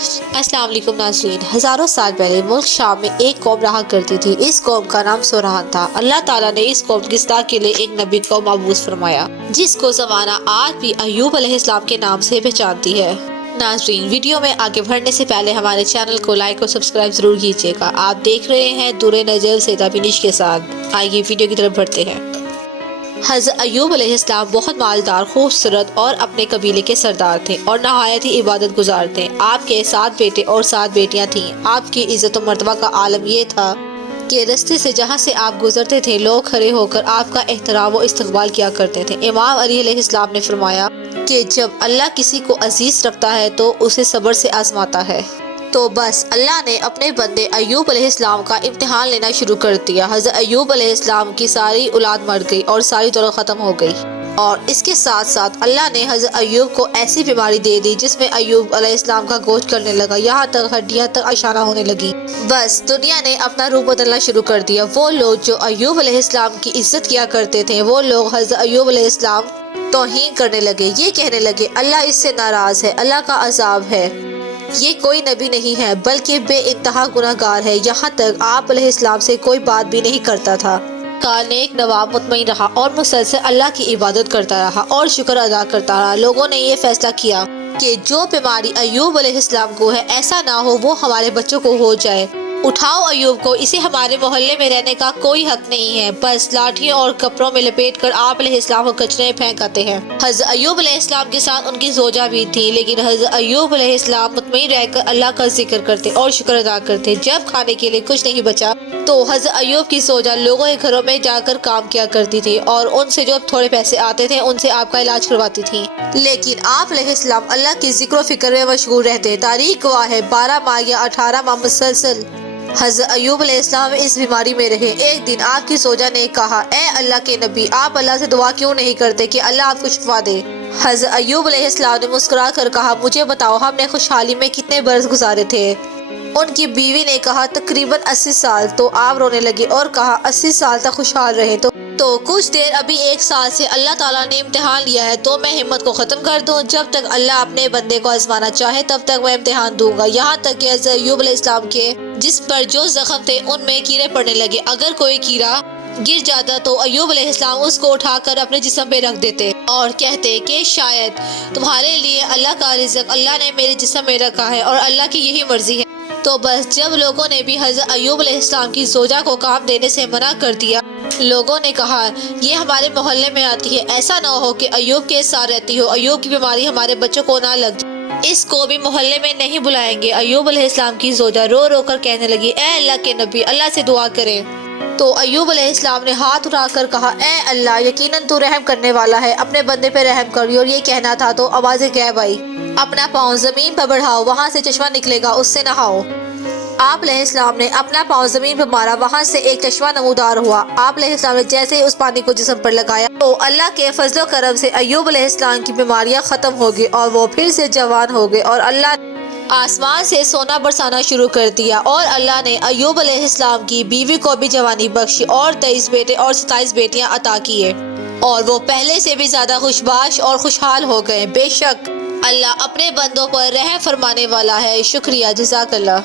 السلام علیکم ناظرین، ہزاروں سال پہلے ملک شام میں ایک قوم رہا کرتی تھی۔ اس قوم کا نام سورہان تھا۔ اللہ تعالیٰ نے اس قوم کی اصلاح کے لیے ایک نبی کو مبعوث فرمایا، جس کو زمانہ آج بھی ایوب علیہ السلام کے نام سے پہچانتی ہے۔ ناظرین، ویڈیو میں آگے بڑھنے سے پہلے ہمارے چینل کو لائک اور سبسکرائب ضرور کیجیے گا۔ آپ دیکھ رہے ہیں دور نظر سے تابینش کے ساتھ۔ آئیے ویڈیو کی طرف بڑھتے ہیں۔ حضرت ایوب علیہ السلام بہت مالدار، خوبصورت اور اپنے قبیلے کے سردار تھے اور نہایت ہی عبادت گزار تھے۔ آپ کے 7 بیٹے اور 7 بیٹیاں تھیں۔ آپ کی عزت و مرتبہ کا عالم یہ تھا کہ رستے سے جہاں سے آپ گزرتے تھے لوگ کھڑے ہو کر آپ کا احترام و استقبال کیا کرتے تھے۔ امام علی علیہ السلام نے فرمایا کہ جب اللہ کسی کو عزیز رکھتا ہے تو اسے صبر سے آزماتا ہے۔ تو بس اللہ نے اپنے بندے ایوب علیہ السلام کا امتحان لینا شروع کر دیا۔ حضرت ایوب علیہ السلام کی ساری اولاد مر گئی اور ساری دولت ختم ہو گئی، اور اس کے ساتھ ساتھ اللہ نے حضرت ایوب کو ایسی بیماری دے دی جس میں ایوب علیہ السلام کا گوشت کرنے لگا، یہاں تک ہڈیاں تک اشانہ ہونے لگی۔ بس دنیا نے اپنا روپ بدلنا شروع کر دیا۔ وہ لوگ جو ایوب علیہ السلام کی عزت کیا کرتے تھے، وہ لوگ حضرت ایوب علیہ السلام توہین کرنے لگے۔ یہ کہنے لگے اللہ اس سے ناراض ہے، اللہ کا عذاب ہے، یہ کوئی نبی نہیں ہے بلکہ بے انتہا گناہ گار ہے۔ یہاں تک آپ علیہ السلام سے کوئی بات بھی نہیں کرتا تھا۔ کا نیک نواب مطمئن رہا اور مسلسل اللہ کی عبادت کرتا رہا اور شکر ادا کرتا رہا۔ لوگوں نے یہ فیصلہ کیا کہ جو بیماری ایوب علیہ السلام کو ہے ایسا نہ ہو وہ ہمارے بچوں کو ہو جائے۔ اٹھاؤ ایوب کو، اسے ہمارے محلے میں رہنے کا کوئی حق نہیں ہے۔ بس لاٹھیوں اور کپڑوں میں لپیٹ کر آپ علیہ السلام کو کچرے میں پھینک آتے ہیں۔ حضرت ایوب علیہ السلام کے ساتھ ان کی زوجہ بھی تھی، لیکن حضرت ایوب علیہ السلام مطمئن رہ کر اللہ کا ذکر کرتے اور شکر ادا کرتے۔ جب کھانے کے لیے کچھ نہیں بچا تو حضرت ایوب کی زوجہ لوگوں کے گھروں میں جا کر کام کیا کرتی تھی اور ان سے جو تھوڑے پیسے آتے تھے ان سے آپ کا علاج کرواتی تھی۔ لیکن آپ علیہ السلام اللہ کی ذکر و فکر میں مشغول رہتے۔ تاریخ گواہ ہے 12 ماہ یا 18 ماہ مسلسل حضرت ایوب علیہ السلام اس بیماری میں رہے۔ ایک دن آپ کی زوجہ نے کہا، اے اللہ کے نبی، آپ اللہ سے دعا کیوں نہیں کرتے کہ اللہ آپ کو شفا دے؟ حضرت ایوب علیہ السلام نے مسکرا کر کہا، مجھے بتاؤ ہم نے خوشحالی میں کتنے برس گزارے تھے؟ ان کی بیوی نے کہا تقریباً 80 سال۔ تو آپ رونے لگے اور کہا 80 سال تک خوشحال رہے تو کچھ دیر ابھی 1 سال سے اللہ تعالیٰ نے امتحان لیا ہے تو میں ہمت کو ختم کر دوں؟ جب تک اللہ اپنے بندے کو آزمانا چاہے تب تک میں امتحان دوں گا۔ یہاں تک کہ حضرت ایوب علیہ السلام کے جس پر جو زخم تھے ان میں کیڑے پڑنے لگے۔ اگر کوئی کیڑا گر جاتا تو ایوب علیہ السلام اس کو اٹھا کر اپنے جسم پہ رکھ دیتے اور کہتے کہ شاید تمہارے لیے اللہ کا رزق اللہ نے میرے جسم میں رکھا ہے اور اللہ کی یہی مرضی ہے۔ تو بس جب لوگوں نے بھی حضرت ایوب علیہ السلام کی زوجہ کو کام دینے سے منع کر دیا، لوگوں نے کہا یہ ہمارے محلے میں آتی ہے، ایسا نہ ہو کہ ایوب کے ساتھ رہتی ہو، ایوب کی بیماری ہمارے بچوں کو نہ لگ جائے، اس کو بھی محلے میں نہیں بلائیں گے۔ ایوب علیہ السلام کی زوجہ رو رو کر کہنے لگی، اے اللہ کے نبی، اللہ سے دعا کریں۔ تو ایوب علیہ السلام نے ہاتھ اٹھا کر کہا، اے اللہ، یقیناً تو رحم کرنے والا ہے، اپنے بندے پہ رحم کری۔ اور یہ کہنا تھا تو آواز غیب آئی، اپنا پاؤں زمین پر بڑھاؤ، وہاں سے چشمہ نکلے گا، اس سے نہاؤ۔ آپ علیہ السلام نے اپنا پاؤں زمین پر مارا، وہاں سے ایک چشمہ نمودار ہوا۔ آپ علیہ السلام نے جیسے ہی اس پانی کو جسم پر لگایا تو اللہ کے فضل و کرم سے ایوب علیہ السلام کی بیماریاں ختم ہو گئی اور وہ پھر سے جوان ہو گئے، اور اللہ نے آسمان سے سونا برسانا شروع کر دیا، اور اللہ نے ایوب علیہ السلام کی بیوی کو بھی جوانی بخشی اور 23 بیٹے اور 27 بیٹیاں عطا کیے، اور وہ پہلے سے بھی زیادہ خوشباش اور خوشحال ہو گئے۔ بے شک اللہ اپنے بندوں پر رحم فرمانے والا ہے۔ شکریہ، جزاک اللہ۔